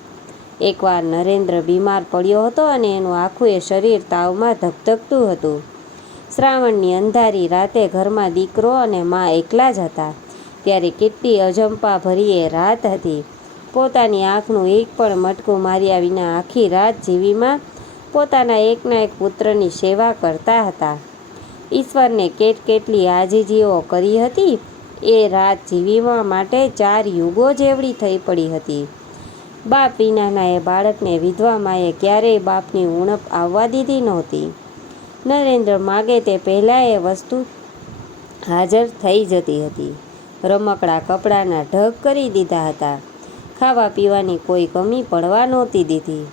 એકવાર નરેન્દ્ર બીમાર પડ્યો હતો અને એનું આખું એ શરીર તાવમાં ધગધગતું હતું. શ્રાવણની અંધારી રાતે ઘરમાં દીકરો અને મા એકલા જ હતા. ત્યારે કેટલી અજંપા ભરી એ રાત હતી. પોતાની આંખનું એક પણ મટકું માર્યા વિના આખી રાત જીવીમાં પોતાના એકના એક પુત્રની સેવા કરતા હતા. ઈશ્વરને કેટલી આજીજીઓ કરી હતી. એ રાત જીવીમાં માટે 4 યુગો જેવડી થઈ પડી હતી. બાપ વિનાના એ બાળકને વિધવા માએ ક્યારેય બાપની ઉણપ આવવા દીધી નહોતી. નરેન્દ્ર માગે તે પહેલાં એ વસ્તુ હાજર થઈ જતી હતી. રમકડા કપડાના ઢગ કરી દીધા હતા. ખાવા પીવાની કોઈ કમી પડવા નહોતી દીધી.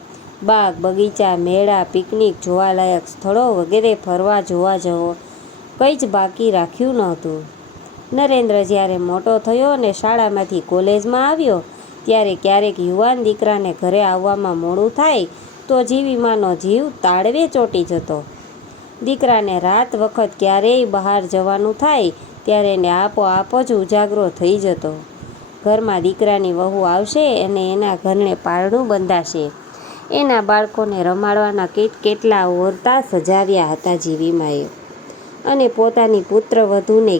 બાગ બગીચા, મેળા, પિકનિક, જોવાલાયક સ્થળો વગેરે ફરવા જોવા જવો કંઈ જ બાકી રાખ્યું નહોતું. નરેન્દ્ર જ્યારે મોટો થયો અને શાળામાંથી કોલેજમાં આવ્યો ત્યારે ક્યારેક યુવાન દીકરાને ઘરે આવવામાં મોડું થાય તો જીવીમાનો જીવ તાળવે ચોંટી જતો. દીકરાને રાત વખત ક્યારેય બહાર જવાનું થાય ત્યારે એને આપોઆપ જ ઉજાગરો થઈ જતો. ઘરમાં દીકરાની વહુ આવશે અને એના ઘરને પારણું બંધાશે. એના બાળકોને રમાડવાના કેટલા ઓરતા સજાવ્યા હતા જીવીમાએ, અને પોતાની પુત્રવધૂને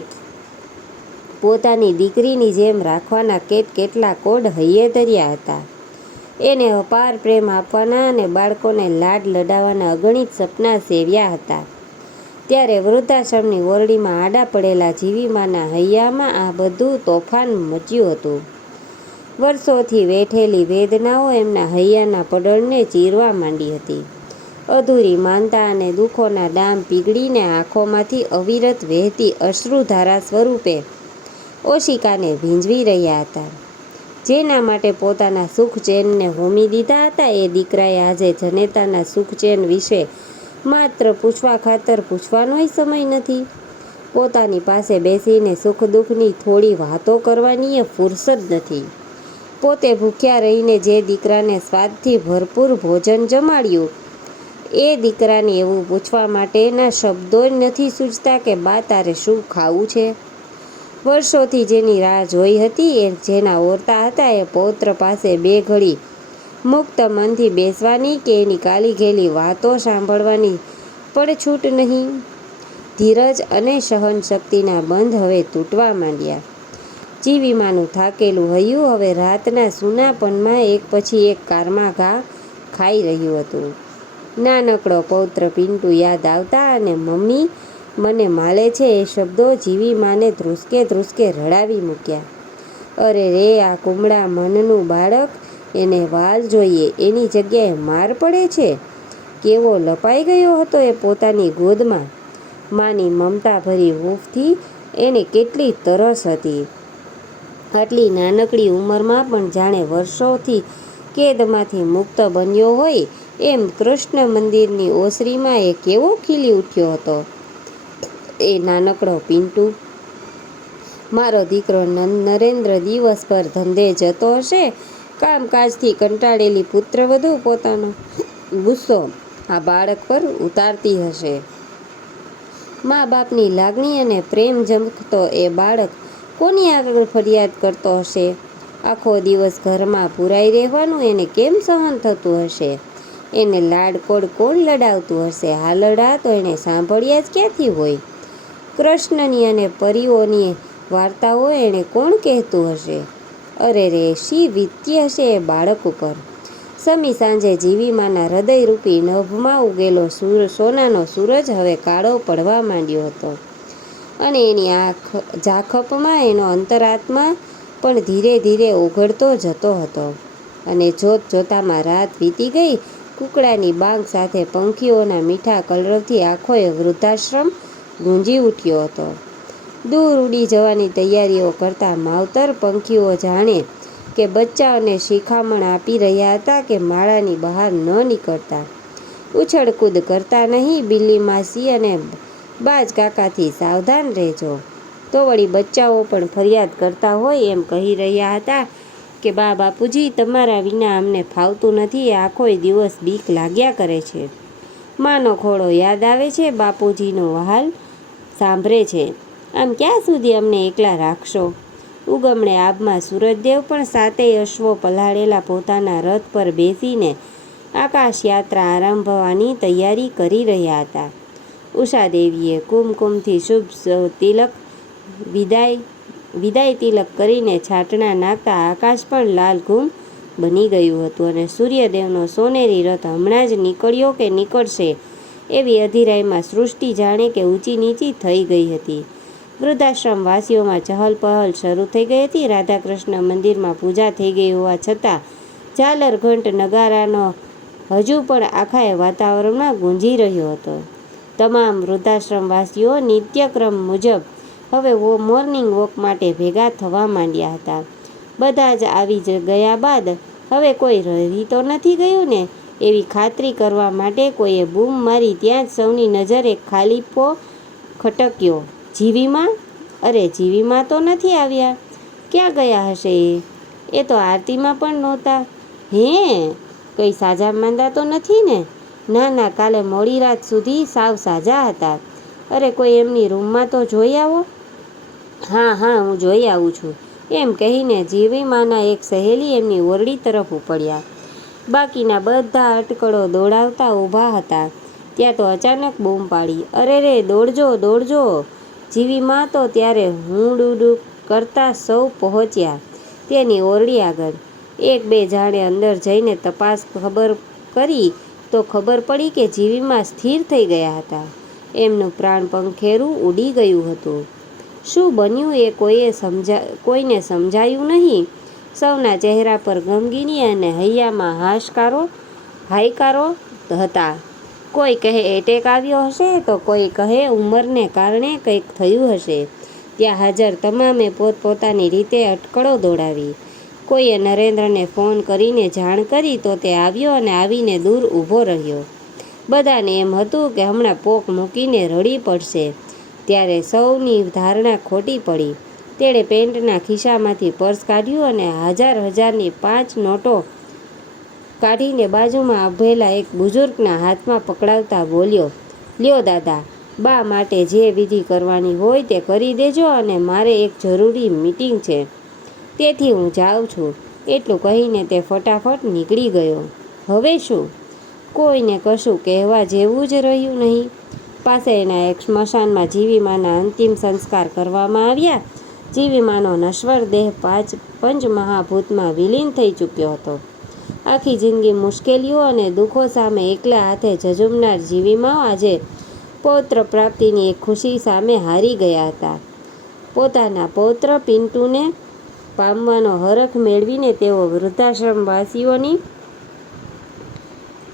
પોતાની દીકરીની જેમ રાખવાના કેટલા કોડ હૈયે ધર્યા હતા. એને અપાર પ્રેમ આપવાના અને બાળકોને લાડ લડાવવાના અગણિત સપના સેવ્યા હતા. ત્યારે વૃદ્ધાશ્રમની ઓરડીમાં આડા પડેલા જીવીમાના હૈયામાં આ બધું તોફાન મચ્યું હતું. વર્ષોથી વેઠેલી વેદનાઓ એમના હૈયાના પડળને ચીરવા માંડી હતી. અધૂરી માનતા અને દુઃખોના ડામ પીગળીને આંખોમાંથી અવિરત વહેતી અશ્રુધારા સ્વરૂપે ઓશિકાને ભીંજવી રહ્યા હતા. જેના માટે પોતાના સુખ ચેનને હોમી દીધા હતા એ દીકરાએ આજે જનેતાના સુખ ચેન વિશે માત્ર પૂછવા ખાતર પૂછવાનોય સમય નથી. પોતાની પાસે બેસીને સુખ દુઃખની થોડી વાતો કરવાની એ ફુરસદ નથી. પોતે ભૂખ્યા રહીને જે દીકરાને સ્વાદથી ભરપૂર ભોજન જમાડ્યું એ દીકરાને એવું પૂછવા માટેના શબ્દો નથી સૂઝતા કે બા તારે શું ખાવું છે. વર્ષોથી જેની રાહ જોઈ હતી એ જેના ઓરતા હતા એ પૌત્ર પાસે બે ઘડી મુક્ત મનથી બેસવાની કે એની કાલી ઘેલી વાતો સાંભળવાની પણ છૂટ નહીં. ધીરજ અને સહનશક્તિના બંધ હવે તૂટવા માંડ્યા. જીવીમાનું થાકેલું હૈયું હવે રાતના સૂનાપનમાં એક પછી એક કારમા ઘા ખાઈ રહ્યું હતું. નાનકડો પૌત્ર પિન્ટુ યાદ આવતા અને મમ્મી મને માલે છે એ શબ્દો જીવીમાને ધ્રુસકે રડાવી મૂક્યા. અરે રે, આ કુમળા મનનું બાળક, એને વાલ જોઈએ એની જગ્યાએ માર પડે છે. કેવો લપાઈ ગયો હતો એ પોતાની ગોદમાં. માની મમતાભરી હૂંફથી એને કેટલી તરસ હતી. આટલી નાનકડી ઉંમરમાં પણ જાણે વર્ષોથી કેદમાંથી મુક્ત બન્યો હોય એમ કૃષ્ણ મંદિરની ઓસરીમાં એ કેવો ખીલી ઉઠ્યો હતો. એ નાનકડો પિન્ટુ, મારો દીકરો નરેન્દ્ર દિવસભર ધંધે જતો હશે. કામકાજથી કંટાળેલી પુત્રવધુ પોતાનો ગુસ્સો આ બાળક પર ઉતારતી હશે. મા બાપની લાગણી અને પ્રેમ ઝંખતો એ બાળક કોની આગળ ફરિયાદ કરતો હશે. આખો દિવસ ઘરમાં પુરાઈ રહેવાનું એને કેમ સહન થતું હશે. એને લાડકોડ કોણ લડાવતું હશે. હાલરડા તો એને સાંભળ્યા જ ક્યાંથી હોય. કૃષ્ણની અને પરીઓની વાર્તાઓ એણે કોણ કહેતું હશે. અરે રે, શી વીતતી હશે એ બાળક ઉપર. સમી સાંજે જીવીમાના હૃદયરૂપી નભમાં ઉગેલો સોનાનો સૂરજ હવે કાળો પડવા માંડ્યો હતો, અને એની આંખ ઝાખપમાં એનો અંતરાત્મા પણ ધીરે ધીરે ઓગળતો જતો હતો. અને જોત જોતામાં રાત વીતી ગઈ. કુકડાની બાંગ સાથે પંખીઓના મીઠા કલરવથી આખોય વૃદ્ધાશ્રમ ગુંજી ઉઠ્યો હતો. દૂર ઉડી જવાની તૈયારીઓ કરતા માવતર પંખીઓ જાણે કે બચ્ચાઓને શિખામણ આપી રહ્યા હતા કે માળાની બહાર ન નીકળતા, ઉછળકૂદ કરતા નહીં. બિલ્લી માસી અને બાજ કાકાથી સાવધાન રહેજો. તો વળી બચ્ચાઓ પણ ફરિયાદ કરતા હોય એમ કહી રહ્યા હતા કે બા બાપુજી, તમારા વિના અમને ફાવતું નથી. આખોય દિવસ બીક લાગ્યા કરે છે. માનો ખોળો યાદ આવે છે. બાપુજીનો વહાલ સાંભળે છે. આમ ક્યાં સુધી અમને એકલા રાખશો. ઉગમણે આબમાં સૂરજદેવ પણ સાતેય અશ્વો પલાળેલા પોતાના રથ પર બેસીને આકાશ યાત્રા આરંભવાની તૈયારી કરી રહ્યા હતા. ઉષાદેવીએ કુમકુમથી શુભ તિલક વિદાય તિલક કરીને છાંટણા નાખતા આકાશ પણ લાલઘૂમ બની ગયું હતું, અને સૂર્યદેવનો સોનેરી રથ હમણાં જ નીકળ્યો કે નીકળશે એવી અધીરાઈમાં સૃષ્ટિ જાણે કે ઊંચી નીચી થઈ ગઈ હતી. વૃદ્ધાશ્રમવાસીઓમાં ચહલપહલ શરૂ થઈ ગઈ હતી. રાધાકૃષ્ણ મંદિરમાં પૂજા થઈ ગઈ હોવા છતાં ઝાલર ઘંટ નગારાનો હજુ પણ આખા વાતાવરણમાં ગુંજી રહ્યો હતો. તમામ વૃદ્ધાશ્રમવાસીઓ નિત્યક્રમ મુજબ હવે મોર્નિંગ વોક માટે ભેગા થવા માંડ્યા હતા. બધા જ આવી ગયા બાદ હવે કોઈ રહી તો નથી ગયું ને એવી ખાતરી કરવા માટે કોઈએ બૂમ મારી. ત્યાં જ સૌની નજર એક ખાલીપો ખટક્યો. જીવીમાં? અરે જીવીમાં તો નથી આવ્યા. ક્યાં ગયા હશે એ તો આરતીમાં પણ નહોતા. હે, કંઈ સાજા માંદા તો નથી ને? ના ના, કાલે મોડી રાત સુધી સાવ સાજા હતા. અરે કોઈ એમની રૂમમાં તો જોઈ આવો. હા હા, હું જોઈ આવું છું, એમ કહીને જીવીમાના એક સહેલી એમની ઓરડી તરફ ઉપડ્યા. બાકીના બધા અટકળો દોડાવતા ઊભા હતા. ત્યાં તો અચાનક બૂમ પાડી. અરે રે, દોડજો દોડજો! જીવીમાં તો ત્યારે હુંડુડું કરતા સૌ પહોંચ્યા તેની ઓરડી આગળ. એક બે જાણે અંદર જઈને તપાસ કરી તો ખબર પડી કે જીવીમાં સ્થિર થઈ ગયા હતા. એમનું પ્રાણ પંખેરું ઉડી ગયું હતું. શું બન્યું એ કોઈને સમજાયું નહીં. સૌના ચહેરા પર ગમગીની અને હૈયામાં હાયકારો હતા. કોઈ કહે એટેક આવ્યો હશે તો કોઈ કહે ઉંમરને કારણે કંઈક થયું હશે. ત્યાં હાજર તમામે પોતપોતાની રીતે અટકળો દોડાવી. કોઈએ નરેન્દ્રને ફોન કરીને જાણ કરી તો તે આવ્યો અને આવીને દૂર ઊભો રહ્યો. બધાને એમ હતું કે હમણાં પોક મૂકીને રડી પડશે. ત્યારે સૌની ધારણા ખોટી પડી. તેણે પેન્ટના ખિસ્સામાંથી પર્સ કાઢ્યું અને હજારની 5 નોટો કાઢીને બાજુમાં ઊભેલા એક બુઝુર્ગના હાથમાં પકડાવતા બોલ્યો, લ્યો દાદા, બા માટે જે વિધિ કરવાની હોય તે કરી દેજો અને મારે એક જરૂરી મીટિંગ છે, તેથી હું જાઉં છું. એટલું કહીને તે ફટાફટ નીકળી ગયો. હવે શું? કોઈને કશું કહેવા જેવું જ રહ્યું નહીં. પાસેના એક સ્મશાનમાં જીવીમાના અંતિમ સંસ્કાર કરવામાં આવ્યા. જીવીમાનો નશ્વર દેહ પંચમહાભૂતમાં વિલીન થઈ ચૂક્યો હતો. આખી જિંદગી મુશ્કેલીઓ અને દુઃખો સામે એકલા હાથે ઝઝૂમનાર જીવીમા આજે પૌત્ર પ્રાપ્તિની એક ખુશી સામે હારી ગયા હતા. પોતાના પૌત્ર પિન્ટુને પામવાનો હરખ મેળવીને તેઓ વૃદ્ધાશ્રમવાસીઓની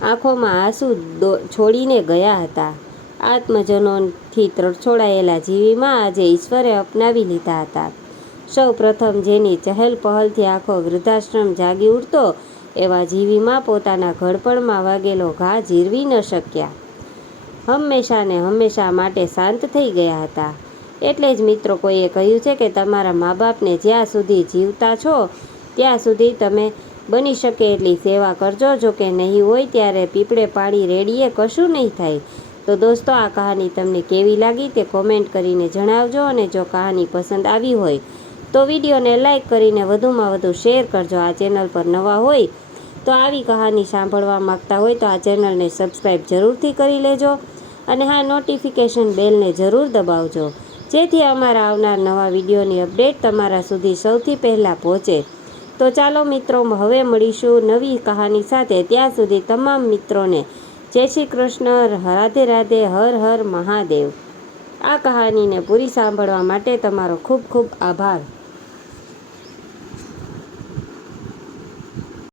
આંખોમાં આંસુ છોડીને ગયા હતા. આત્મજનોથી તરછોડાયેલા જીવીમાં આજે ઈશ્વરે અપનાવી લીધા હતા. સૌ પ્રથમ જેની ચહલ પહલથી આખો વૃદ્ધાશ્રમ જાગી ઉઠતો એવા જીવીમાં પોતાના ઘડપણમાં વાગેલો ઘા જીરવી ન શક્યા. હંમેશા માટે શાંત થઈ ગયા હતા. એટલે જ મિત્રો કોઈએ કહ્યું છે કે તમારા મા બાપને જ્યાં સુધી જીવતા છો ત્યાં સુધી તમે બની શકે એટલી સેવા કરજો. જો કે નહીં હોય ત્યારે પીપળે પાણી રેડીએ કશું નહીં થાય. તો દોસ્તો, આ કહાની તમને કેવી લાગી તે કોમેન્ટ કરીને જણાવજો. અને જો કહાની પસંદ આવી હોય તો વિડીયોને લાઈક કરીને વધુમાં વધુ શેર કરજો. આ ચેનલ પર નવા હોય તો આવી કહાની સાંભળવા માંગતા હોય તો આ ચેનલને સબસ્ક્રાઈબ જરૂરથી કરી લેજો. અને હા, નોટિફિકેશન બેલને જરૂર દબાવજો, જેથી અમારા આવનાર નવા વિડીયોની અપડેટ તમારા સુધી સૌથી પહેલાં પહોંચે. તો ચાલો મિત્રો, હવે મળીશું નવી કહાની સાથે. ત્યાં સુધી તમામ મિત્રોને જય શ્રી કૃષ્ણ, રાધે રાધે, હર હર મહાદેવ. આ કહાનીને પૂરી સાંભળવા માટે તમારો ખૂબ ખૂબ આભાર.